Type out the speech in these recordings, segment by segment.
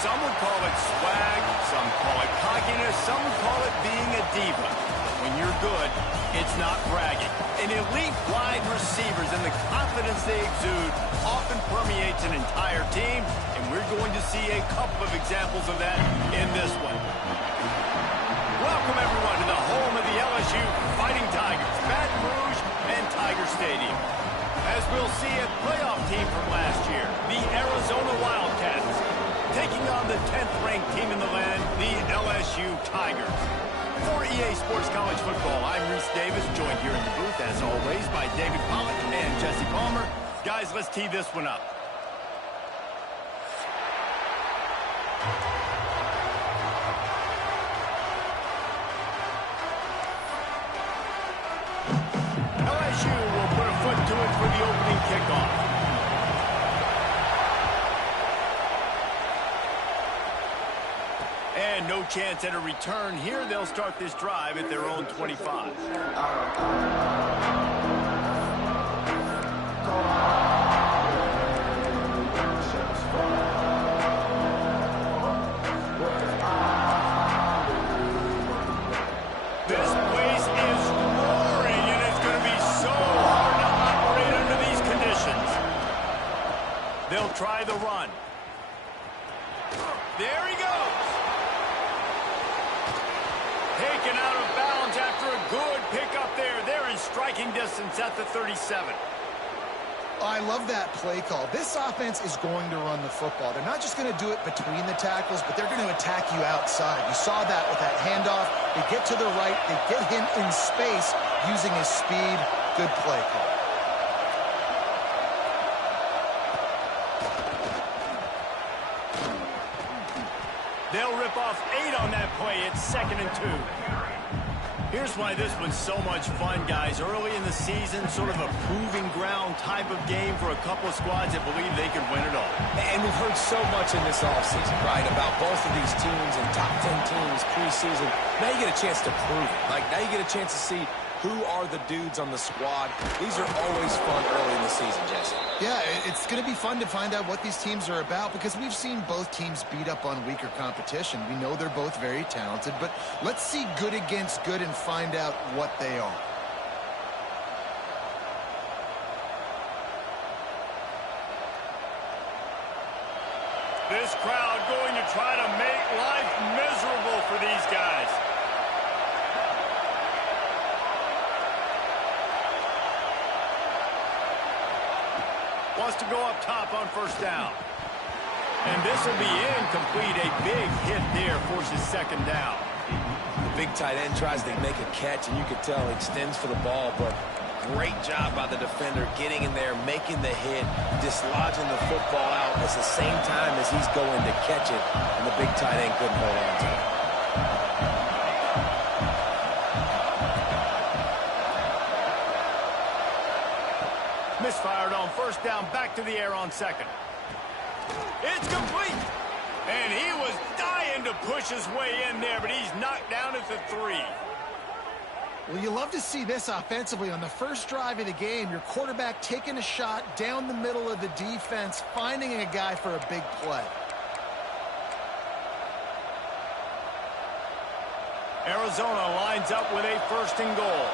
Some would call it swag, some call it cockiness, some would call it being a diva. When you're good, it's not bragging. An elite wide receivers and the confidence they exude often permeates an entire team, and we're going to see a couple of examples of that in this one. Welcome, everyone, to the home of the LSU Fighting Tigers, Baton Rouge and Tiger Stadium. As we'll see, a playoff team from last year, the Arizona Wildcats, taking on the 10th-ranked team in the land, the LSU Tigers. For EA Sports College Football, I'm Reese Davis, joined here in the booth, as always, by David Pollack and Jesse Palmer. Guys, let's tee this one up. LSU will put a foot to it for the opening kickoff. And no chance at a return here. They'll start this drive at their own 25. This place is roaring, and it's going to be so hard to operate under these conditions. They'll try the run. There he goes. Taken out of bounds after a good pickup there. They're in striking distance at the 37. I love that play call. This offense is going to run the football. They're not just going to do it between the tackles, but they're going to attack you outside. You saw that with that handoff. They get to the right. They get him in space using his speed. Good play call. They'll rip off 8 on that play. It's 2nd and 2. Here's why this one's so much fun, guys. Early in the season, sort of a proving ground type of game for a couple of squads that believe they could win it all. And we've heard so much in this offseason, right, about both of these teams and top 10 teams preseason. Now you get a chance to prove it. Like, now you get a chance to see who are the dudes on the squad. These are always fun early in the season, Jesse. Yeah, it's going to be fun to find out what these teams are about because we've seen both teams beat up on weaker competition. We know they're both very talented, but let's see good against good and find out what they are. This crowd going to try to make life miserable for these guys. Wants to go up top on 1st down. And this will be incomplete. A big hit there forces 2nd down. The big tight end tries to make a catch, and you can tell he extends for the ball, but great job by the defender getting in there, making the hit, dislodging the football out at the same time as he's going to catch it, and the big tight end couldn't hold on to it. Misfired on 1st down, back to the air on 2nd. It's complete. And he was dying to push his way in there, but he's knocked down at the 3. Well, you love to see this offensively. On the first drive of the game, your quarterback taking a shot down the middle of the defense, finding a guy for a big play. Arizona lines up with a 1st and goal.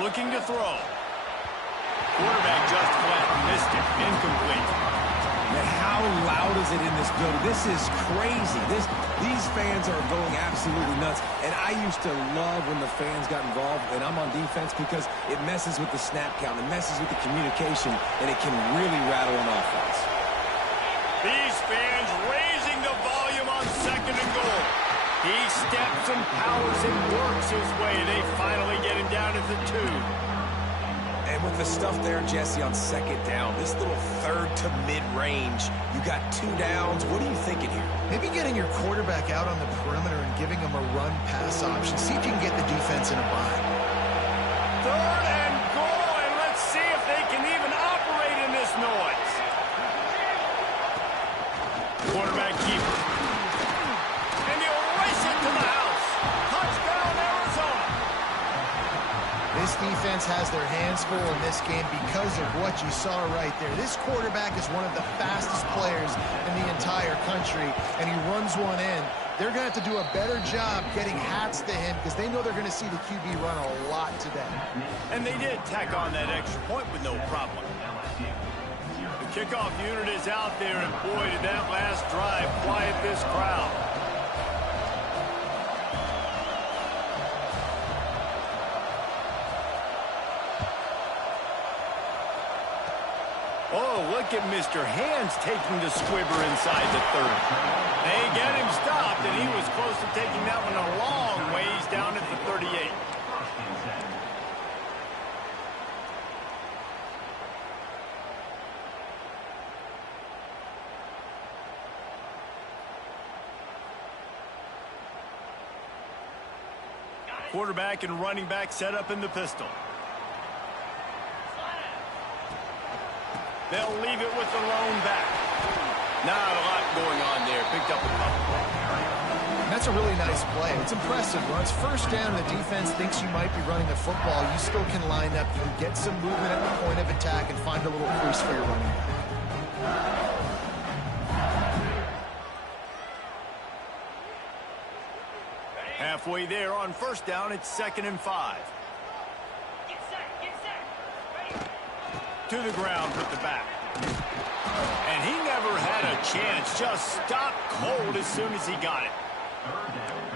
Looking to throw. Quarterback just flat missed it. Incomplete. Man, how loud is it in this building? This is crazy. These fans are going absolutely nuts. And I used to love when the fans got involved, and I'm on defense, because it messes with the snap count. It messes with the communication, and it can really rattle an offense. These fans raising the volume on 2nd and goal. He steps and powers and works his way. They finally get him down at the 2. And with the stuff there, Jesse, on 2nd down, this little 3rd to mid-range, you got 2 downs. What are you thinking here? Maybe getting your quarterback out on the perimeter and giving him a run-pass option. See if you can get the defense in a bind. 3rd and goal, and let's see if they can even operate in this noise. This defense has their hands full in this game because of what you saw right there. This quarterback is one of the fastest players in the entire country, and he runs one in. They're going to have to do a better job getting hats to him because they know they're going to see the QB run a lot today. And they did tack on that extra point with no problem. The kickoff unit is out there, and boy, did that last drive quiet this crowd. Oh, look at Mr. Hands taking the squibber inside the 30. They get him stopped, and he was close to taking that one a long ways down at the 38. Quarterback and running back set up in the pistol. They'll leave it with the lone back. Not a lot going on there. Picked up a couple. That's a really nice play. It's impressive. When it's first down and the defense thinks you might be running the football, you still can line up. You can get some movement at the point of attack and find a little crease for your running back. Halfway there on first down, it's 2nd and 5. To the ground with the back. And he never had a chance. Just stopped cold as soon as he got it.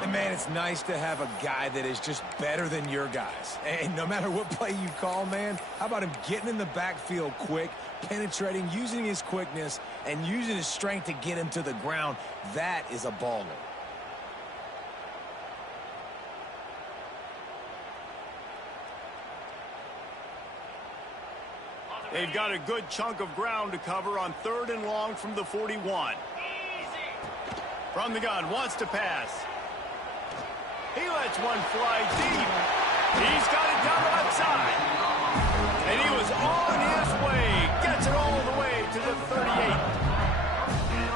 And, man, it's nice to have a guy that is just better than your guys. And no matter what play you call, man, how about him getting in the backfield quick, penetrating, using his quickness, and using his strength to get him to the ground? That is a baller. They've got a good chunk of ground to cover on 3rd and long from the 41. From the gun, wants to pass. He lets one fly deep. He's got it down the left side. And he was on his way. Gets it all the way to the 38.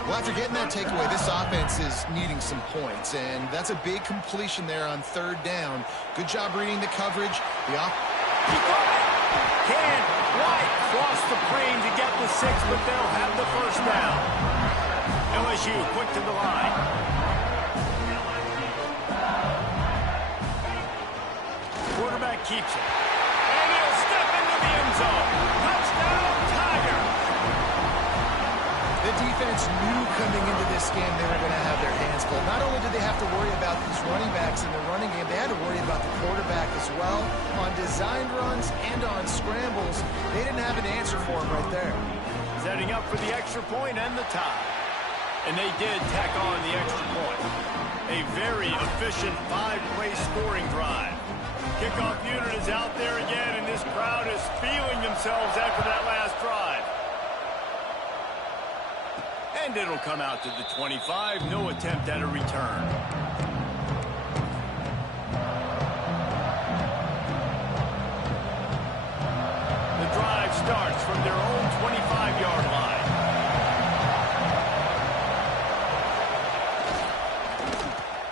Well, after getting that takeaway, this offense is needing some points, and that's a big completion there on 3rd down. Good job reading the coverage. He got it. Can't quite cross the plane to get the 6, but they'll have the first down. LSU quick to the line. Quarterback keeps it. And he'll step into the end zone. Touchdown, Tiger. The defense knew coming into this game they were going to have their hands full. Not only did they have to worry about these running backs in the running game, they had to worry about the quarterback as well. On designed runs and on scrambles, they didn't have an answer for him right there. Setting up for the extra point and the tie. And they did tack on the extra point. A very efficient 5-play scoring drive. Kickoff unit is out there again, and this crowd is feeling themselves after that last drive. And it'll come out to the 25. No attempt at a return. The drive starts from their own 25-yard line.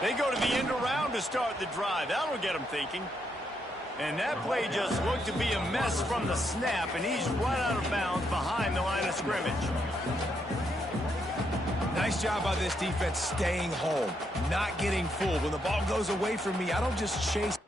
They go to the end around to start the drive. That'll get them thinking. And that play just looked to be a mess from the snap, and he's right out of bounds behind the line of scrimmage. Nice job by this defense staying home, not getting fooled. When the ball goes away from me, I don't just chase